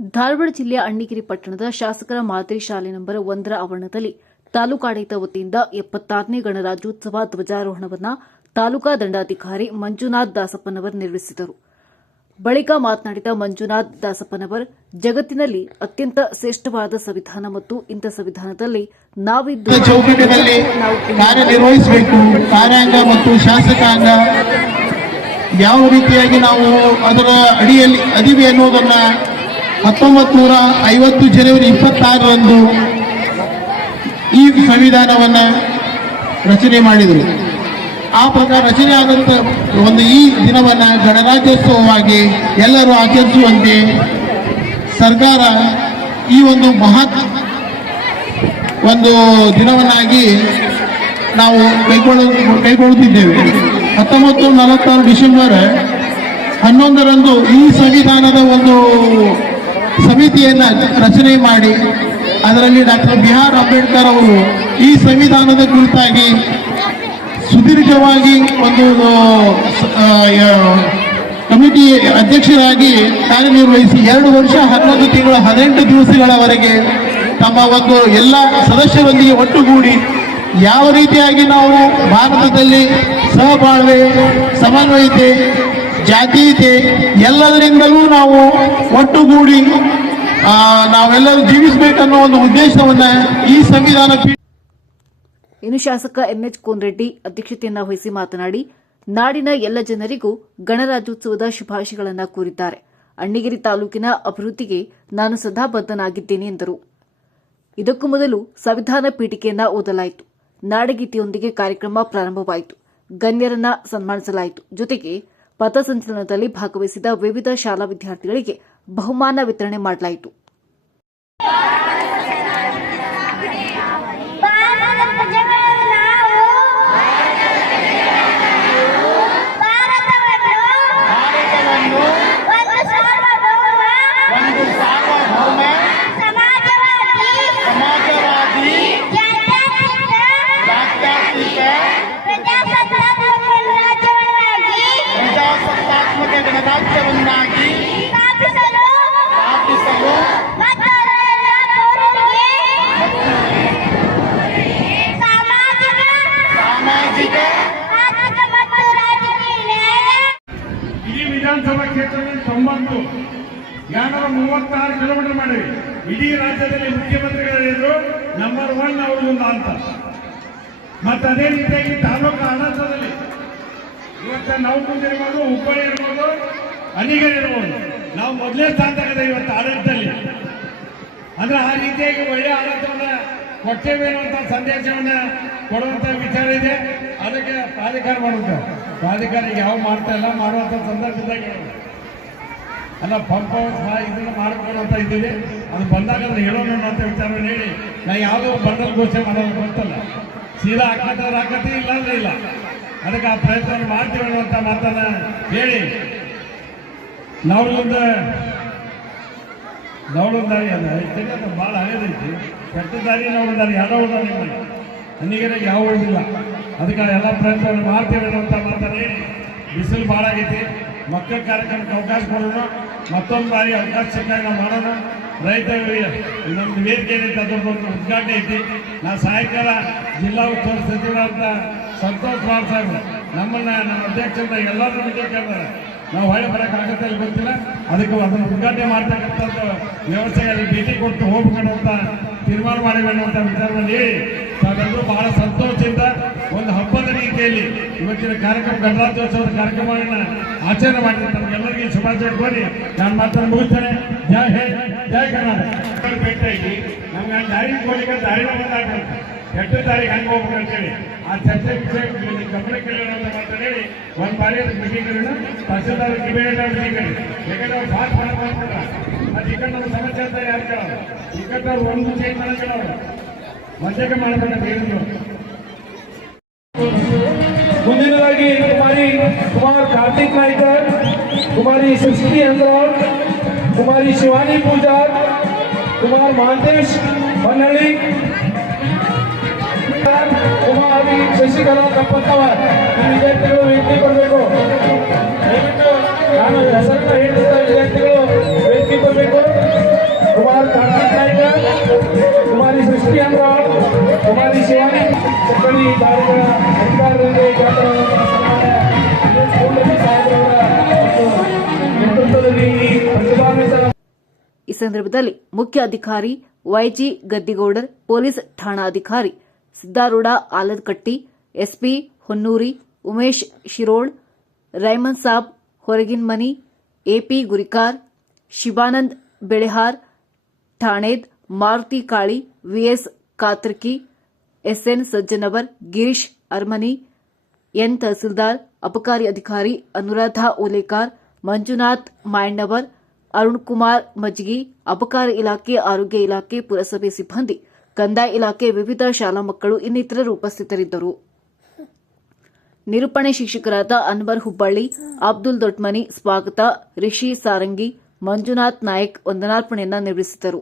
ಧಾರವಾಡ ಜಿಲ್ಲೆಯ ಅಣ್ಣಿಗೇರಿ ಪಟ್ಟಣದ ಶಾಸಕರ ಮಾದರಿ ಶಾಲೆ ನಂಬರ್ 1ರ ಆವರಣದಲ್ಲಿ ತಾಲೂಕಾಡಳಿತ ವತಿಯಿಂದ 76ನೇ ಗಣರಾಜ್ಯೋತ್ಸವ ಧ್ವಜಾರೋಹಣವನ್ನು ತಾಲೂಕಾ ದಂಡಾಧಿಕಾರಿ ಮಂಜುನಾಥ್ ದಾಸಪ್ಪನವರ್ ನಿರ್ವಹಿಸಿದರು. ಬಳಿಕ ಮಾತನಾಡಿದ ಮಂಜುನಾಥ್ ದಾಸಪ್ಪನವರ್, ಜಗತ್ತಿನಲ್ಲಿ ಅತ್ಯಂತ ಶ್ರೇಷ್ಠವಾದ ಸಂವಿಧಾನ ಮತ್ತು ಇಂಥ ಸಂವಿಧಾನದಲ್ಲಿ ನಾವಿದ್ದು ಚೌಕಟ್ಟಿನಲ್ಲಿ ಕಾರ್ಯನಿರ್ವಹಿಸಬೇಕು. ಕಾರ್ಯಾಂಗ ಮತ್ತು ಶಾಸಕಾಂಗ ಯಾವ ರೀತಿಯಾಗಿ ನಾವು ಅದರ ಅಡಿಯಲ್ಲಿ ಅದಿವೆ ಅನ್ನೋದನ್ನ 1950 ಜನವರಿ 26ರಂದು ಈ ಸಂವಿಧಾನವನ್ನ ರಚನೆ ಮಾಡಿದರು. ಆ ಪ್ರಕಾರ ರಚನೆ ಆದಂತ ಒಂದು ಈ ದಿನವನ್ನ ಗಣರಾಜ್ಯೋತ್ಸವವಾಗಿ ಎಲ್ಲರೂ ಆಚರಿಸುವಂತೆ ಸರ್ಕಾರ ಈ ಒಂದು ಒಂದು ದಿನವನ್ನಾಗಿ ನಾವು ಕೈಗೊಳ್ಳುತ್ತಿದ್ದೇವೆ. 1946 ಡಿಸೆಂಬರ್ 11ರಂದು ಈ ಸಂವಿಧಾನದ ಒಂದು ಸಮಿತಿಯನ್ನ ರಚನೆ ಮಾಡಿ ಅದರಲ್ಲಿ ಡಾಕ್ಟರ್ ಬಿ.ಆರ್. ಅಂಬೇಡ್ಕರ್ ಅವರು ಈ ಸಂವಿಧಾನದ ಕುರಿತಾಗಿ ಸುದೀರ್ಘವಾಗಿ ಒಂದು ಕಮಿಟಿ ಅಧ್ಯಕ್ಷರಾಗಿ ಕಾರ್ಯನಿರ್ವಹಿಸಿ 2 ವರ್ಷ 11 ತಿಂಗಳ 18 ದಿವಸಗಳವರೆಗೆ ತಮ್ಮ ಒಂದು ಎಲ್ಲ ಸದಸ್ಯರೊಂದಿಗೆ ಒಟ್ಟುಗೂಡಿ ಯಾವ ರೀತಿಯಾಗಿ ನಾವು ಭಾರತದಲ್ಲಿ ಸಹಬಾಳ್ವೆ, ಸಮನ್ವಯತೆ, ಜಾತೀಯತೆ ಎಲ್ಲದರಿಂದಲೂ ನಾವು ಒಟ್ಟುಗೂಡಿ ನಾವೆಲ್ಲರೂ ಜೀವಿಸಬೇಕನ್ನೋ ಒಂದು ಉದ್ದೇಶವನ್ನ ಈ ಸಂವಿಧಾನ. ಇನ್ನು ಶಾಸಕ ಎಂಎಚ್ ಕೋನರೆಡ್ಡಿ ಅಧ್ಯಕ್ಷತೆಯನ್ನು ವಹಿಸಿ ಮಾತನಾಡಿ, ನಾಡಿನ ಎಲ್ಲ ಜನರಿಗೂ ಗಣರಾಜ್ಯೋತ್ಸವದ ಶುಭಾಶಯಗಳನ್ನು ಕೋರಿದ್ದಾರೆ. ಅಣ್ಣಿಗೇರಿ ತಾಲೂಕಿನ ಅಭಿವೃದ್ಧಿಗೆ ನಾನು ಸದಾ ಬದ್ಧನಾಗಿದ್ದೇನೆ ಎಂದರು. ಇದಕ್ಕೂ ಮೊದಲು ಸಂವಿಧಾನ ಪೀಠಿಕೆಯನ್ನ ಓದಲಾಯಿತು. ನಾಡಗೀತೆಯೊಂದಿಗೆ ಕಾರ್ಯಕ್ರಮ ಪ್ರಾರಂಭವಾಯಿತು. ಗಣ್ಯರನ್ನ ಸನ್ಮಾನಿಸಲಾಯಿತು. ಜೊತೆಗೆ ಪಥಸಂಚಲನದಲ್ಲಿ ಭಾಗವಹಿಸಿದ ವಿವಿಧ ಶಾಲಾ ವಿದ್ಯಾರ್ಥಿಗಳಿಗೆ ಬಹುಮಾನ ವಿತರಣೆ ಮಾಡಲಾಯಿತು. ವಿಧಾನಸಭಾ ಕ್ಷೇತ್ರದಲ್ಲಿ 90 236 ಕಿಲೋಮೀಟರ್ ಮಾಡಿವಿ. ಇಡೀ ರಾಜ್ಯದಲ್ಲಿ ಮುಖ್ಯಮಂತ್ರಿಗಳಿದ್ರು ನಂಬರ್ 1 ಅವ್ರದೊಂದು ಅಂತ. ಮತ್ತೆ ಅದೇ ರೀತಿಯಾಗಿ ತಾಲೂಕು ಆಡಳಿತದಲ್ಲಿ ಇವತ್ತು ನಾವು ಮುಂದಿರ್ಬೋದು, ಹುಬ್ಬಳ್ಳಿ ಇರ್ಬೋದು, ಅಣ್ಣಿಗೇರಿ ಇರ್ಬೋದು, ನಾವು ಮೊದಲೇ ಸ್ಥಾನದಾಗ ಇವತ್ತು ಆಡಳಿತದಲ್ಲಿ. ಅಂದ್ರೆ ಆ ರೀತಿಯಾಗಿ ಒಳ್ಳೆಯ ಆಡಳಿತವನ್ನ ಕೊಟ್ಟೇವೆ ಅನ್ನುವಂಥ ಸಂದೇಶವನ್ನ ಕೊಡುವಂತ ವಿಚಾರ ಇದೆ. ಅದಕ್ಕೆ ಪ್ರಾಧಿಕಾರ ಮಾಡುತ್ತೆ. ಪ್ರಾಧಿಕಾರಿಗೆ ಯಾವ ಮಾಡ್ತಾ ಇಲ್ಲ, ಮಾಡುವಂಥ ಸಂದರ್ಭದಾಗ ಅಲ್ಲ ಪಂಪ ಇದನ್ನ ಮಾಡ್ಕೊಳ್ಳುವಂತ ಇದ್ದೀವಿ. ಅದು ಬಂದಾಗ ಅದನ್ನ ಹೇಳೋಣ ಅನ್ನೋಂಥ ವಿಚಾರವನ್ನು ಹೇಳಿ ನಾ ಯಾವುದೋ ಬಂಡಲ್ ಘೋಷಣೆ ಮಾಡೋದು ಗೊತ್ತಲ್ಲ, ಸೀದಾ ಹಾಕತಿ ಇಲ್ಲ ಅಂದ್ರೆ ಇಲ್ಲ. ಅದಕ್ಕೆ ಆ ಪ್ರಯತ್ನ ಮಾಡ್ತೀವಿ ಅನ್ನುವಂಥ ಮಾತನ್ನ ಹೇಳಿ ನವಲೊಂದು ದಾರಿ ಅದ ಭಾಳ ಹಳೇದೈತಿ. ಕೆಟ್ಟ ದಾರಿ ನವಲ ದಾರಿ ಎಲ್ಲ ಉಳಿದ ನಿಮ್ಮಲ್ಲಿ ಅಣ್ಣಿಗೇರಿಗೆ ಯಾವ ಉಳಿದಿಲ್ಲ. ಅದಕ್ಕೆ ಎಲ್ಲ ಪ್ರಯತ್ನವನ್ನು ಮಾಡ್ತೀವಿ ಅನ್ನುವಂಥ ಮಾತನ್ನ ಹೇಳಿ ಬಿಸಿಲು ಭಾಳ ಆಗೈತಿ. ಮಕ್ಕಳ ಕಾರ್ಯಕ್ರಮಕ್ಕೆ ಅವಕಾಶ ಕೊಡೋಣ. ಮತ್ತೊಂದು ಬಾರಿ ಅವಕಾಶ ಸಿಕ್ಕಾಗ ನಾವು ಮಾಡೋಣ. ರೈತ ನಮ್ದು ವೇದಿಕೆ ಏನೈತೆ ಅದರದ್ದೊಂದು ಉದ್ಘಾಟನೆ ಐತಿ. ನಾ ಸಾಯಂಕಾಲ ಜಿಲ್ಲಾ ಉಸ್ತುವಾರಿ ಸಚಿವರಾದ ಸಂತೋಷ್ ಕುಮಾರ್ ಸಾಹೇಬ್ ನಮ್ಮ ಅಧ್ಯಕ್ಷರ ಎಲ್ಲರೂ ಕೇಳ್ತಾರೆ. ನಾವು ಹೊಳೆ ಬರೋಕ್ಕಾಗತ್ತೆ ಇಲ್ಲಿ ಗೊತ್ತಿಲ್ಲ. ಅದಕ್ಕೆ ಅದನ್ನು ಉದ್ಘಾಟನೆ ಮಾಡ್ತಕ್ಕಂಥದ್ದು ವ್ಯವಸ್ಥೆಯಲ್ಲಿ ಭೇಟಿ ಕೊಟ್ಟು ಹೋಗ್ಬೇಕು ಅಂತ ತೀರ್ಮಾನ ಮಾಡಿವೆ ಅನ್ನುವಂಥ ವಿಚಾರವನ್ನು ಹೇಳಿ ತಾವೆಲ್ಲರೂ ಬಹಳ ಸಂತೋಷದಿಂದ ಒಂದು ಹಬ್ಬದ ರೀತಿಯಲ್ಲಿ ಇವತ್ತಿನ ಕಾರ್ಯಕ್ರಮ ಗಣರಾಜ್ಯೋತ್ಸವದ ಕಾರ್ಯಕ್ರಮವನ್ನು ಆಚರಣೆ ಮಾಡಿದ್ರೆ ತಮಗೆಲ್ಲರಿಗೂ ಶುಭಾಶಯ ಕೋರಿ ನಾನು ಮಾತನ್ನು ಮುಗಿಸ್ತೇನೆ. ಜೈ ಹಿಂದ್, ಜೈ ಕರ್ನಾಟಕ. ಭೇಟಿಯಾಗಿ ನಮ್ಗೆ ದಾರಿ ಕೊಡ್ಲಿಕ್ಕೆ ದಾರಿನ ಬಂದಾಗ್ತದೆ. ಕೆಟ್ಟ ದಾರಿಗೆ ಹಂಗೆ ಹೋಗ್ಬೇಕಂತೇಳಿ ಆ ಚರ್ಚೆ ವಿಷಯ ಗಮನ ಕೇಳೋಣ ಅಂತ ಮಾತಾಡಿ ಒಂದು ಬಾರಿ ಮೀಟಿಂಗ್ ಕರೋಣ. ತಹಸೀಲ್ದಾರ್ ಕಿಬೇಡ ಮೀಟಿಂಗ್ ಕರಿ. ಯಾಕಂದ್ರೆ ಅವ್ರು ಪಾಸ್ ಮಾಡ್ಕೊಂಡ್ಬಿಟ್ರ ಅದು ಈ ಕಡೆ ನಮ್ಮ ಸಮಸ್ಯೆ ಅಂತ ಯಾರು ಕೇಳೋರು, ಈ ಕಡೆ ಅವ್ರು ಒಂದು ಚೇಂಜ್ ಮಾಡಕ್ಕೆ ಕೇಳೋರು ಮಧ್ಯಕ್ಕೆ ಮಾಡ್ಬೇಕಂತ ಹೇಳಿದ್ರು. ಮುಂದಿನದಾಗಿ ಕುಮಾರ್ ಕಾರ್ತಿಕ್ ನಾಯ್ಕರ್, ಕುಮಾರಿ ಸೃಷ್ಟಿ ಅಂದ್ರಾಳ್, ಕುಮಾರಿ ಶಿವಾನಿ ಪೂಜಾರ್, ಕುಮಾರ್ ಮಹಾಂತೇಶ್ ಹೊನ್ನಳ್ಳಿ, ಕುಮಾರಿ ಶಶಿಕಲಾ ಕಪ್ಪತ್ತವರ್ ಈ ವಿದ್ಯಾರ್ಥಿಗಳು ವೇದಿಕೆ ಕೊಡಬೇಕು. ದಯವಿಟ್ಟು ನಾನು ಹೆಸರನ್ನ ಹೇಳ್ತಿದ್ದ ವಿದ್ಯಾರ್ಥಿಗಳು ವೇದಿಕೆ ಕೊಡಬೇಕು. ಸಮಾಧಿ ಶಿವಾನಿ ಚಕ್ಕಡಿ ತಾಲೂಕಿನ ಅಧಿಕಾರಿಗಳಿಗೆ ಖ್ಯಾತರಾದಂತಹ ಸನ್ಮಾನ್ಯ ಕೂಡಲಿ ಸಾಹೇಬರವರ ನೇತೃತ್ವದಲ್ಲಿ ಈ ಪ್ರತಿಭಾನ್ವಿತ ಈ ಸಂದರ್ಭದಲ್ಲಿ ಮುಖ್ಯ ಅಧಿಕಾರಿ ವೈಜಿ ಗದ್ದಿಗೌಡರ್, ಪೊಲೀಸ್ ಠಾಣಾಧಿಕಾರಿ Siddharudha Aladakatti, SP Honnuri, Umesh Shirol, Raiman Sab Horaginamani, AP Gurikar, Shivanand Belehar, Thaned, Maruti Kali, VS Katraki, SN Sajjanavar, Girish Armani, N Tahsildar, ಅಬಕಾರಿ ಅಧಿಕಾರಿ ಅನುರಾಧ ಓಲೇಕಾರ್, ಮಂಜುನಾಥ್ ಮಾಯಣ್ಣವರ್, ಅರುಣ್ ಕುಮಾರ್ ಮಜ್ಗಿ, ಅಬಕಾರಿ ಇಲಾಖೆ, ಆರೋಗ್ಯ ಇಲಾಖೆ, ಪುರಸಭೆ ಸಿಬ್ಬಂದಿ, ಕಂದಾಯ ಇಲಾಖೆ, ವಿವಿಧ ಶಾಲಾ ಮಕ್ಕಳು ಇನ್ನಿತರರು ಉಪಸ್ಥಿತರಿದ್ದರು. ನಿರೂಪಣೆ ಶಿಕ್ಷಕರಾದ ಅನ್ವರ್ ಹುಬ್ಬಳ್ಳಿ, ಅಬ್ದುಲ್ ದೊಡ್ಮನಿ ಸ್ವಾಗತ, ರಿಷಿ ಸಾರಂಗಿ, ಮಂಜುನಾಥ್ ನಾಯಕ್ ವಂದನಾರ್ಪಣೆಯನ್ನು ನಿರ್ವಹಿಸಿದರು.